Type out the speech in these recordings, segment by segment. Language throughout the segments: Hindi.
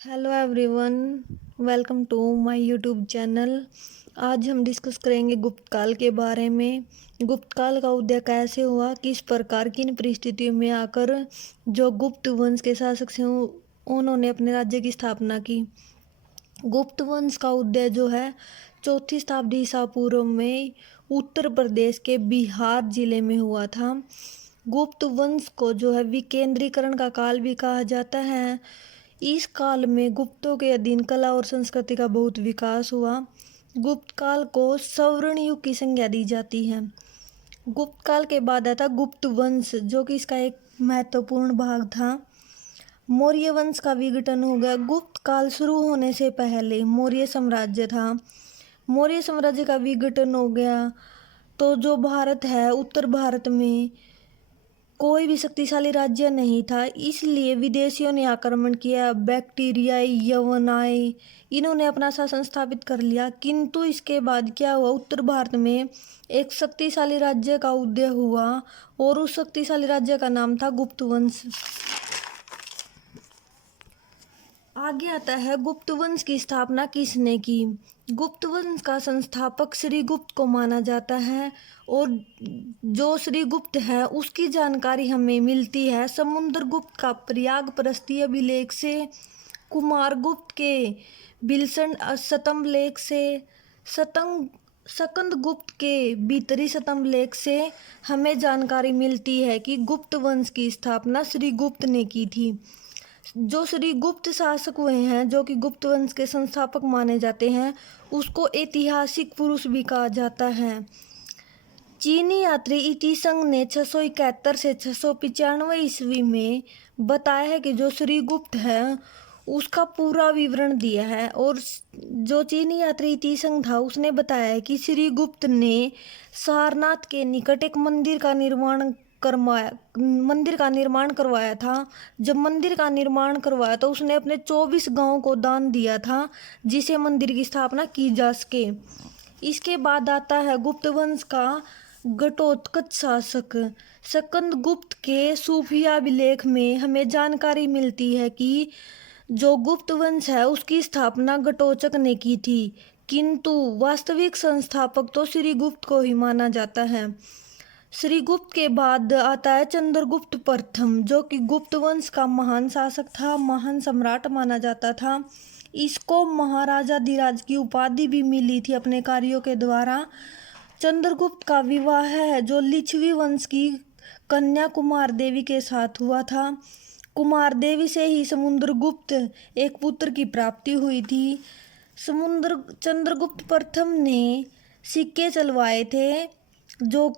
Hello everyone, welcome to my YouTube channel. आज हम डिस्कस करेंगे गुप्त काल के बारे में। गुप्त काल का उदय कैसे हुआ, किस प्रकार किन परिस्थितियों में आकर जो गुप्त वंश के शासक थे उन्होंने अपने राज्य की स्थापना की। गुप्त वंश का उदय जो है 4वीं शताब्दी ईसा पूर्व में उत्तर प्रदेश के बिहार जिले में हुआ था। गुप्त वंश को जो है विकेंद्रीकरण का काल भी कहा जाता है। इस काल में गुप्तों के अधीन कला और संस्कृति का बहुत विकास हुआ। गुप्त काल को स्वर्ण युग की संज्ञा दी जाती है। गुप्त काल के बाद आता गुप्त वंश, जो कि इसका एक महत्वपूर्ण भाग था। मौर्य वंश का विघटन हो गया। गुप्त काल शुरू होने से पहले मौर्य साम्राज्य था। मौर्य साम्राज्य का विघटन हो गया तो जो भारत है, उत्तर भारत में कोई भी शक्तिशाली राज्य नहीं था, इसलिए विदेशियों ने आक्रमण किया। बैक्टीरियाई, यवन आए, इन्होंने अपना शासन स्थापित कर लिया। किंतु इसके बाद क्या हुआ, उत्तर भारत में एक शक्तिशाली राज्य का उदय हुआ और उस शक्तिशाली राज्य का नाम था गुप्त वंश। आगे आता है गुप्त वंश की स्थापना किसने की। गुप्त वंश का संस्थापक श्री गुप्त को माना जाता है और जो श्री गुप्त है उसकी जानकारी हमें मिलती है समुद्रगुप्त का प्रयाग प्रस्तीय अभिलेख से, कुमार गुप्त के बिलसन शतम लेख से, सकंद गुप्त के भीतरी शतम लेख से हमें जानकारी मिलती है कि गुप्त वंश की स्थापना श्री गुप्त ने की थी। जो श्री गुप्त शासक हुए हैं, जो कि गुप्त वंश के संस्थापक माने जाते हैं, उसको ऐतिहासिक पुरुष भी कहा जाता है। चीनी यात्री इतिसंघ ने 671 से 695 ईस्वी में बताया है कि जो श्री गुप्त है उसका पूरा विवरण दिया है। और जो चीनी यात्री इतिसंघ था उसने बताया है कि श्री गुप्त ने सारनाथ के निकट एक मंदिर का निर्माण करवाया था। जब मंदिर का निर्माण करवाया तो उसने अपने 24 गांवों को दान दिया था जिसे मंदिर की स्थापना की जा सके। इसके बाद आता है गुप्त वंश का घटोत्कच शासक। सकंद गुप्त के सूफिया अभिलेख में हमें जानकारी मिलती है कि जो गुप्त वंश है उसकी स्थापना घटोत्कच ने की थी, किंतु वास्तविक संस्थापक तो श्री गुप्त को ही माना जाता है। श्री गुप्त के बाद आता है चंद्रगुप्त प्रथम, जो कि गुप्त वंश का महान शासक था, महान सम्राट माना जाता था। इसको महाराजा धीराज की उपाधि भी मिली थी अपने कार्यों के द्वारा। चंद्रगुप्त का विवाह है जो लिच्छवी वंश की कन्या कुमार देवी के साथ हुआ था। कुमार देवी से ही समुद्रगुप्त एक पुत्र की प्राप्ति हुई थी। चंद्रगुप्त प्रथम ने सिक्के चलवाए थे जो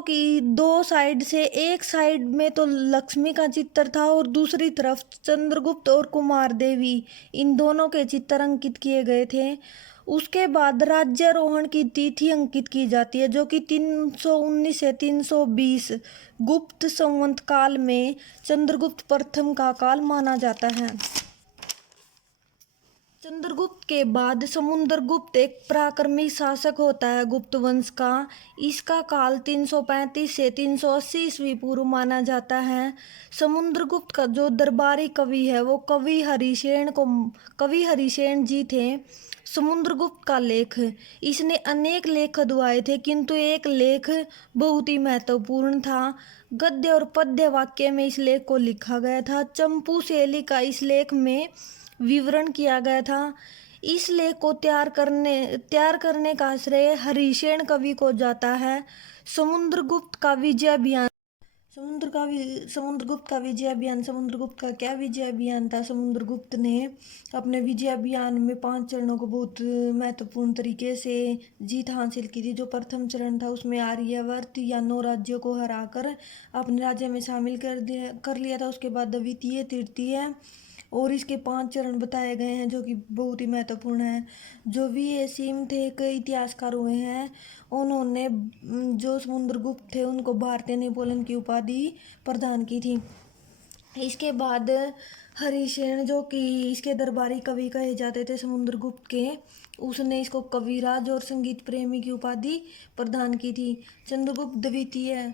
कि दो साइड से, एक साइड में तो लक्ष्मी का चित्र था और दूसरी तरफ चंद्रगुप्त और कुमार देवी, इन दोनों के चित्र अंकित किए गए थे। उसके बाद राज्यारोहण की तिथि अंकित की जाती है जो कि 319 से 320 गुप्त संवत काल में चंद्रगुप्त प्रथम का काल माना जाता है। चंद्रगुप्त के बाद समुद्रगुप्त एक पराक्रमी शासक होता है गुप्त वंश का। इसका काल 335 से 380 ईस्वी पूर्व माना जाता है। समुद्रगुप्त का जो दरबारी कवि है वो कवि हरिसेन जी थे। समुद्रगुप्त का लेख, इसने अनेक लेख खुदवाए थे किंतु एक लेख बहुत ही महत्वपूर्ण था। गद्य और पद्य वाक्य में इस लेख को लिखा गया था। चंपू शैली का इस लेख में विवरण किया गया था। इस लेख को तैयार करने का श्रेय हरिसेन कवि को जाता है। समुद्रगुप्त का विजय अभियान समुद्रगुप्त का क्या विजय अभियान था। समुद्रगुप्त ने अपने विजय अभियान में 5 चरणों को बहुत महत्वपूर्ण तरीके से जीत हासिल की थी। जो प्रथम चरण था उसमें आर्यावर्त या 9 राज्यों को हराकर अपने राज्य में शामिल कर लिया था। उसके बाद द्वितीय, तृतीय और इसके 5 चरण बताए गए हैं जो कि बहुत ही महत्वपूर्ण है। जो वी सिंह थे, एक इतिहासकार हुए हैं, उन्होंने जो समुद्रगुप्त थे उनको भारतीय नेपोलियन की उपाधि प्रदान की थी। इसके बाद हरिसेन, जो कि इसके दरबारी कवि कहे जाते थे समुद्रगुप्त के, उसने इसको कविराज और संगीत प्रेमी की उपाधि प्रदान की थी। चंद्रगुप्त द्वितीय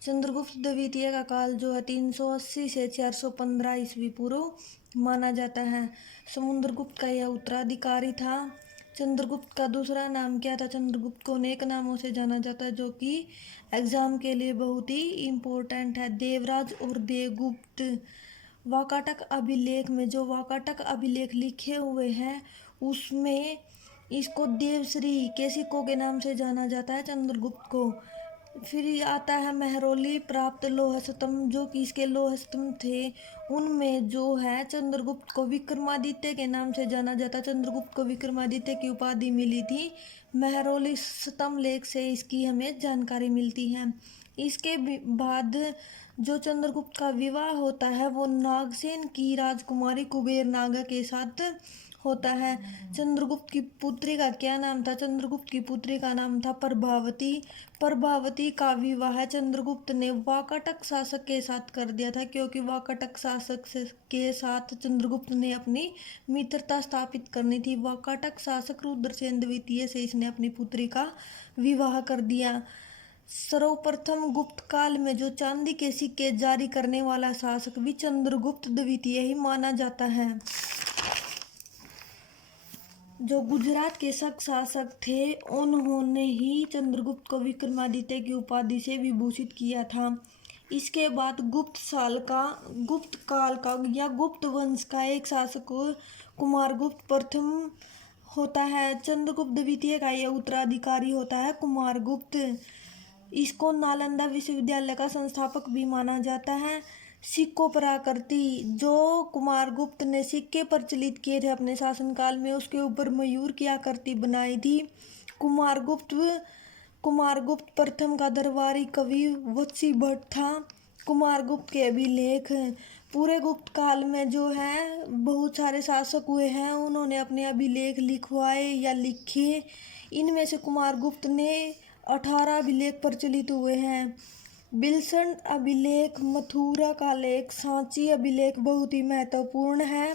चंद्रगुप्त द्वितीय का काल जो है 380 से 415 ईस्वी पूर्व माना जाता है। समुद्रगुप्त का यह उत्तराधिकारी था। चंद्रगुप्त का दूसरा नाम क्या था? चंद्रगुप्त को अनेक नामों से जाना जाता है, जो कि एग्जाम के लिए बहुत ही इम्पोर्टेंट है। देवराज और देवगुप्त। वाकाटक अभिलेख में जो वाकाटक अभिलेख लिखे हुए हैं उसमें इसको देवश्री के सिक्कों के नाम से जाना जाता है, चंद्रगुप्त को। फिर ये आता है महरौली प्राप्त लौह स्तंभ, जो कि इसके लौह स्तंभ थे। उनमें जो है चंद्रगुप्त को विक्रमादित्य के नाम से जाना जाता। चंद्रगुप्त को विक्रमादित्य की उपाधि मिली थी। महरौली स्तंभ लेख से इसकी हमें जानकारी मिलती है। इसके बाद जो चंद्रगुप्त का विवाह होता है वो नागसेन की राजकुमारी कुबेर नागा के साथ होता है। चंद्रगुप्त की पुत्री का क्या नाम था? चंद्रगुप्त की पुत्री का नाम था प्रभावती। प्रभावती का विवाह चंद्रगुप्त ने वाकाटक शासक के साथ कर दिया था, क्योंकि वाकाटक शासक के साथ चंद्रगुप्त ने अपनी मित्रता स्थापित करनी थी। वाकाटक शासक रुद्रसेन द्वितीय से इसने अपनी पुत्री का विवाह कर दिया। सर्वप्रथम गुप्त काल में जो चांदी के सिक्के जारी करने वाला शासक भी चंद्रगुप्त द्वितीय ही माना जाता है। जो गुजरात के शासक थे उन्होंने ही चंद्रगुप्त को विक्रमादित्य की उपाधि से विभूषित किया था। इसके बाद गुप्त काल का या गुप्त वंश का एक शासक कुमारगुप्त प्रथम होता है। चंद्रगुप्त द्वितीय का यह उत्तराधिकारी होता है कुमारगुप्त। इसको नालंदा विश्वविद्यालय का संस्थापक भी माना जाता है। सिक्कों पर आकृति जो कुमारगुप्त ने सिक्के प्रचलित किए थे अपने शासनकाल में, उसके ऊपर मयूर की आकृति बनाई थी। कुमारगुप्त प्रथम का दरबारी कवि वत्सी भट्ट था। कुमारगुप्त के अभिलेख पूरे गुप्त काल में जो है बहुत सारे शासक हुए हैं, उन्होंने अपने अभिलेख लिखवाए या लिखे। इनमें से कुमारगुप्त ने 18 अभिलेख प्रचलित हुए हैं। बिलसन अभिलेख, मथुरा का लेख, सांची अभिलेख बहुत ही महत्वपूर्ण है।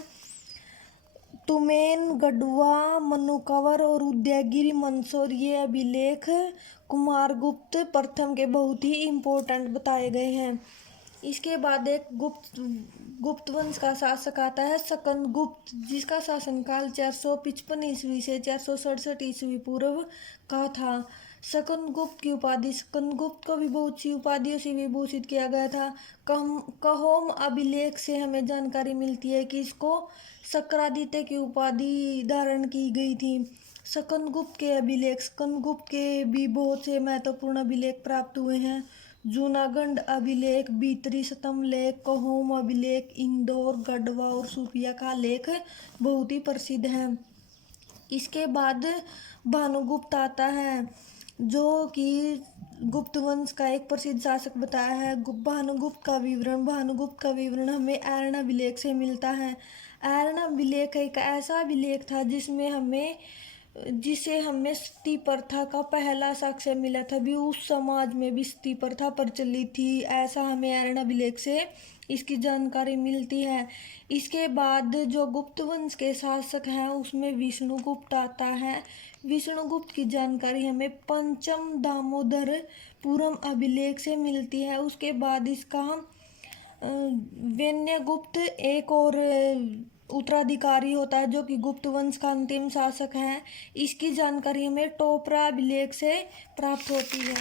तुमेन, गढ़वा, मनुकवर और उदयगिरि मंदसौर ये अभिलेख कुमारगुप्त प्रथम के बहुत ही इम्पोर्टेंट बताए गए हैं। इसके बाद एक गुप्त वंश का शासक आता है स्कंदगुप्त, जिसका शासनकाल 455 ईस्वी से 467 ईस्वी पूर्व का था। स्कंदगुप्त की उपाधि स्कंदगुप्त को भी बहुत सी उपाधियों से विभूषित किया गया था। कहोम अभिलेख से हमें जानकारी मिलती है कि इसको शक्रादित्य की उपाधि धारण की गई थी। स्कंदगुप्त के भी बहुत से महत्वपूर्ण अभिलेख प्राप्त हुए हैं। जूनागढ़ अभिलेख, भीतरी स्तंभ लेख, कहोम अभिलेख, इंदौर, गढ़वा और सूफिया का लेख बहुत ही प्रसिद्ध है। इसके बाद भानुगुप्त आता है, जो कि गुप्त वंश का एक प्रसिद्ध शासक बताया है। भानुगुप्त का विवरण हमें ऐरण अभिलेख से मिलता है। ऐरण अभिलेख एक ऐसा अभिलेख था जिसे हमें सती प्रथा का पहला साक्ष्य मिला था। भी उस समाज में भी सती प्रथा प्रचलित थी, ऐसा हमें ऐरण अभिलेख से इसकी जानकारी मिलती है। इसके बाद जो गुप्त वंश के शासक हैं उसमें विष्णुगुप्त आता है। विष्णुगुप्त की जानकारी हमें पंचम दामोदरपुरम अभिलेख से मिलती है। उसके बाद इसका वेन्यगुप्त एक और उत्तराधिकारी होता है, जो कि गुप्त वंश का अंतिम शासक है। इसकी जानकारी हमें टोपरा अभिलेख से प्राप्त होती है।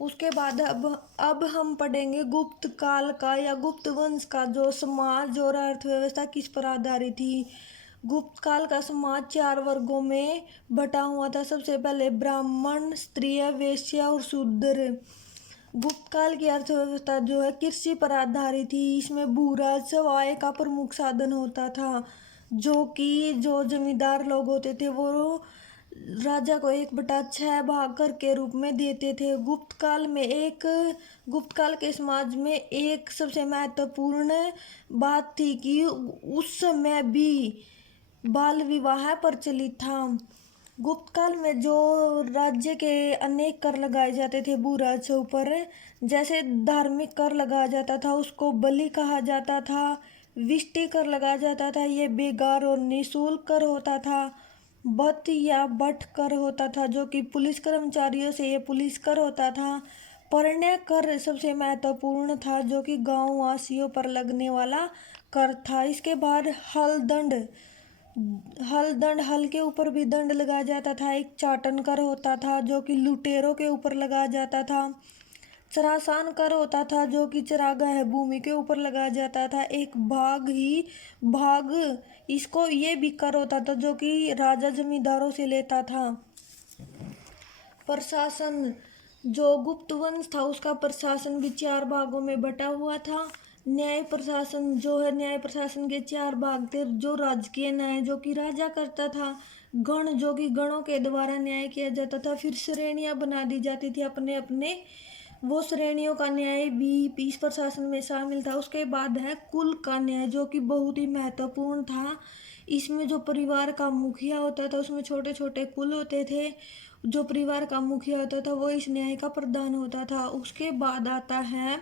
उसके बाद अब हम पढ़ेंगे गुप्त काल का या गुप्त वंश का जो समाज और अर्थव्यवस्था किस पर आधारित थी। गुप्त काल का समाज 4 वर्गों में बटा हुआ था। सबसे पहले ब्राह्मण, स्त्रिय, वेश्या और शूद्र। गुप्त काल की अर्थव्यवस्था जो है कृषि पर आधारित थी। इसमें भूराजस्व आय का प्रमुख साधन होता था, जो जमींदार लोग होते थे वो राजा को 1/6 भाग कर के रूप में देते थे। गुप्त काल के समाज में एक सबसे महत्वपूर्ण बात थी कि उस समय भी बाल विवाह प्रचलित था। गुप्त काल में जो राज्य के अनेक कर लगाए जाते थे भूराजस्व पर, जैसे धार्मिक कर लगाया जाता था उसको बलि कहा जाता था। विष्टि कर लगाया जाता था, ये बेगार और निःशुल्क कर होता था। बत या बट कर होता था, जो कि पुलिस कर्मचारियों से ये पुलिस कर होता था। परण्य कर सबसे महत्वपूर्ण था, जो कि गांव वासियों पर लगने वाला कर था। इसके बाद हल के ऊपर भी दंड लगाया जाता था। एक चाटन कर होता था, जो कि लुटेरों के ऊपर लगाया जाता था। चरासान कर होता था, जो कि चरागाह भूमि के ऊपर लगाया जाता था। एक भाग इसको ये भी कर होता था, जो कि राजा जमींदारों से लेता था। प्रशासन, जो गुप्त वंश था उसका प्रशासन भी 4 भागों में बटा हुआ था। न्याय प्रशासन जो है, न्याय प्रशासन के 4 भाग थे। जो राजकीय न्याय, जो कि राजा करता था। गण, जो कि गणों के द्वारा न्याय किया जाता था। फिर श्रेणियां बना दी जाती थी अपने अपने, वो श्रेणियों का न्याय भी इस प्रशासन में शामिल था। उसके बाद है कुल का न्याय, जो कि बहुत ही महत्वपूर्ण था। इसमें जो परिवार का मुखिया होता था, उसमें छोटे छोटे कुल होते थे। जो परिवार का मुखिया होता था वो इस न्याय का प्रधान होता था। उसके बाद आता है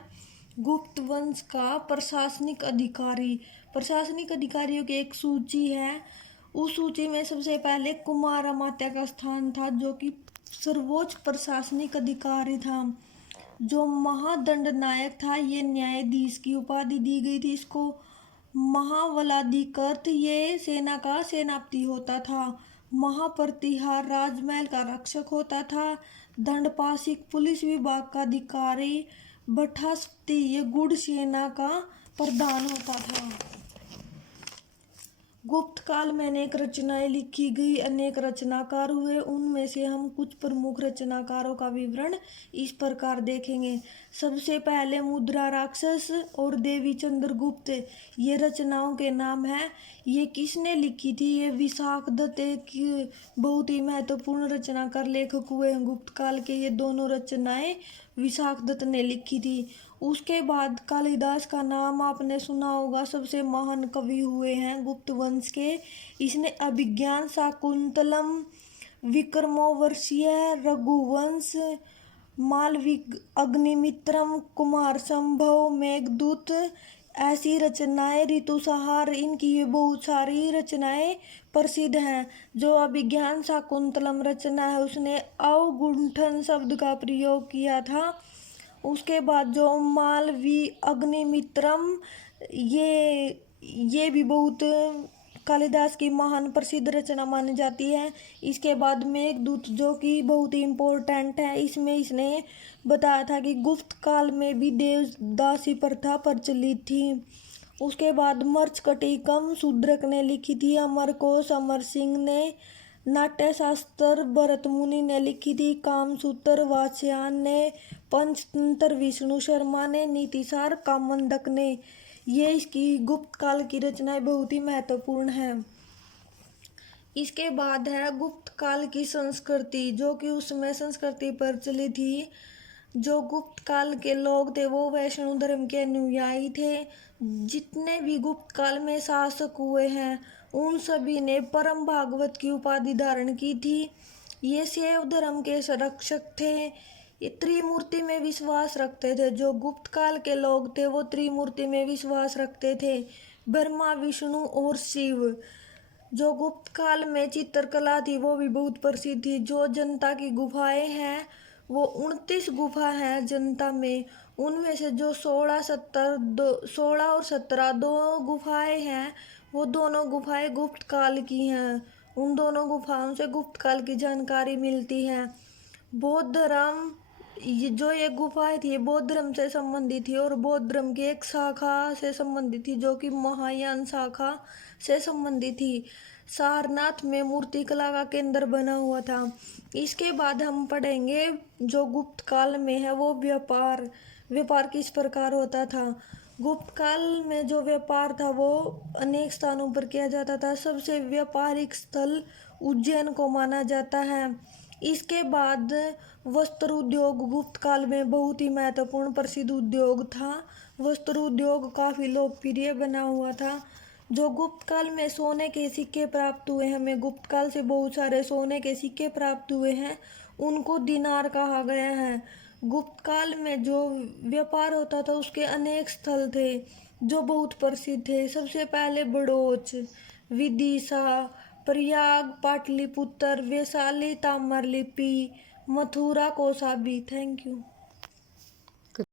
गुप्त वंश का प्रशासनिक अधिकारी। प्रशासनिक अधिकारियों की एक सूची है। उस सूची में सबसे पहले कुमार अमात्य का स्थान था, जो कि सर्वोच्च प्रशासनिक अधिकारी था। जो महादंड नायक था, ये न्यायाधीश की उपाधि दी गई थी इसको। महाबलाधिकृत, ये सेना का सेनापति होता था। महाप्रतिहार राजमहल का रक्षक होता था। दंडपाशिक पुलिस विभाग का अधिकारी। भट्टास्पति, ये गुड़ सेना का प्रधान होता था। गुप्त काल में अनेक रचनाएं लिखी गई, अनेक रचनाकार हुए। उनमें से हम कुछ प्रमुख रचनाकारों का विवरण इस प्रकार देखेंगे। सबसे पहले मुद्रा राक्षस और देवी चंद्रगुप्त, ये रचनाओं के नाम हैं। ये किसने लिखी थी? ये विशाख दत्त एक बहुत ही महत्वपूर्ण रचनाकार लेखक हुए हैं गुप्त काल के। ये दोनों रचनाएं विशाख दत्त ने लिखी थी। उसके बाद कालिदास का नाम आपने सुना होगा, सबसे महान कवि हुए हैं गुप्त वंश के। इसने अभिज्ञान, शाकुंतलम, विक्रमोर्वशीय, रघुवंश, मालविक, अग्निमित्रम, कुमार संभव, मेघदूत, ऐसी रचनाएं, ऋतुसंहार, इनकी ये बहुत सारी रचनाएं प्रसिद्ध हैं। जो अभिज्ञान शाकुंतलम रचना है, उसने अवगुंठन शब्द का प्रयोग किया था। उसके बाद जो मालवी अग्निमित्रम, ये भी बहुत कालिदास की महान प्रसिद्ध रचना मानी जाती है। इसके बाद मेघदूत, जो कि बहुत ही इम्पोर्टेंट है। इसमें इसने बताया था कि गुप्त काल में भी देवदासी प्रथा प्रचलित थी। उसके बाद मर्चकटिकम शूद्रक ने लिखी थी। अमरकोश अमर सिंह ने। नाट्यशास्त्र भरत मुनि ने लिखी थी। कामसूत्र वात्स्यायन ने। पंचतंत्र विष्णु शर्मा ने। नीतिसार कामंदक ने। ये इसकी गुप्त काल की रचनाएं बहुत ही महत्वपूर्ण है। इसके बाद है गुप्त काल की संस्कृति, जो कि उसमें संस्कृति प्रचलित थी। जो गुप्त काल के लोग थे वो वैष्णव धर्म के अनुयायी थे। जितने भी गुप्त काल में शासक हुए हैं उन सभी ने परम भागवत की उपाधि धारण की थी। ये शैव धर्म के संरक्षक थे। ये त्रिमूर्ति में विश्वास रखते थे। जो गुप्त काल के लोग थे वो त्रिमूर्ति में विश्वास रखते थे, ब्रह्मा, विष्णु और शिव। जो गुप्त काल में चित्रकला थी वो भी बहुत प्रसिद्ध थी। जो जनता की गुफाएं हैं वो 29 गुफा हैं जनता में। उनमें से जो 16 और 17 दो गुफाएं हैं, वो दोनों गुफाएं गुप्त काल की हैं। उन दोनों गुफाओं से गुप्त काल की जानकारी मिलती है। बौद्ध धर्म, ये गुफाएं थी बौद्ध धर्म से संबंधित थी और बौद्ध धर्म की एक शाखा से संबंधित थी, जो कि महायान शाखा से संबंधित थी। सारनाथ में मूर्ति कला का केंद्र बना हुआ था। इसके बाद हम पढ़ेंगे जो गुप्त काल में है वो व्यापार किस प्रकार होता था। गुप्त काल में जो व्यापार था वो अनेक स्थानों पर किया जाता था। सबसे व्यापारिक स्थल उज्जैन को माना जाता है। इसके बाद वस्त्र उद्योग गुप्त काल में बहुत ही महत्वपूर्ण प्रसिद्ध उद्योग था। वस्त्र उद्योग काफी लोकप्रिय बना हुआ था। जो गुप्त काल में सोने के सिक्के प्राप्त हुए, हमें गुप्त काल से बहुत सारे सोने के सिक्के प्राप्त हुए हैं, उनको दिनार कहा गया है। गुप्त काल में जो व्यापार होता था उसके अनेक स्थल थे जो बहुत प्रसिद्ध थे। सबसे पहले बड़ोच, विदिशा, प्रयाग, पाटलिपुत्र, वैशाली, ताम्रलिप्ति, मथुरा, कौशाम्बी। Thank you.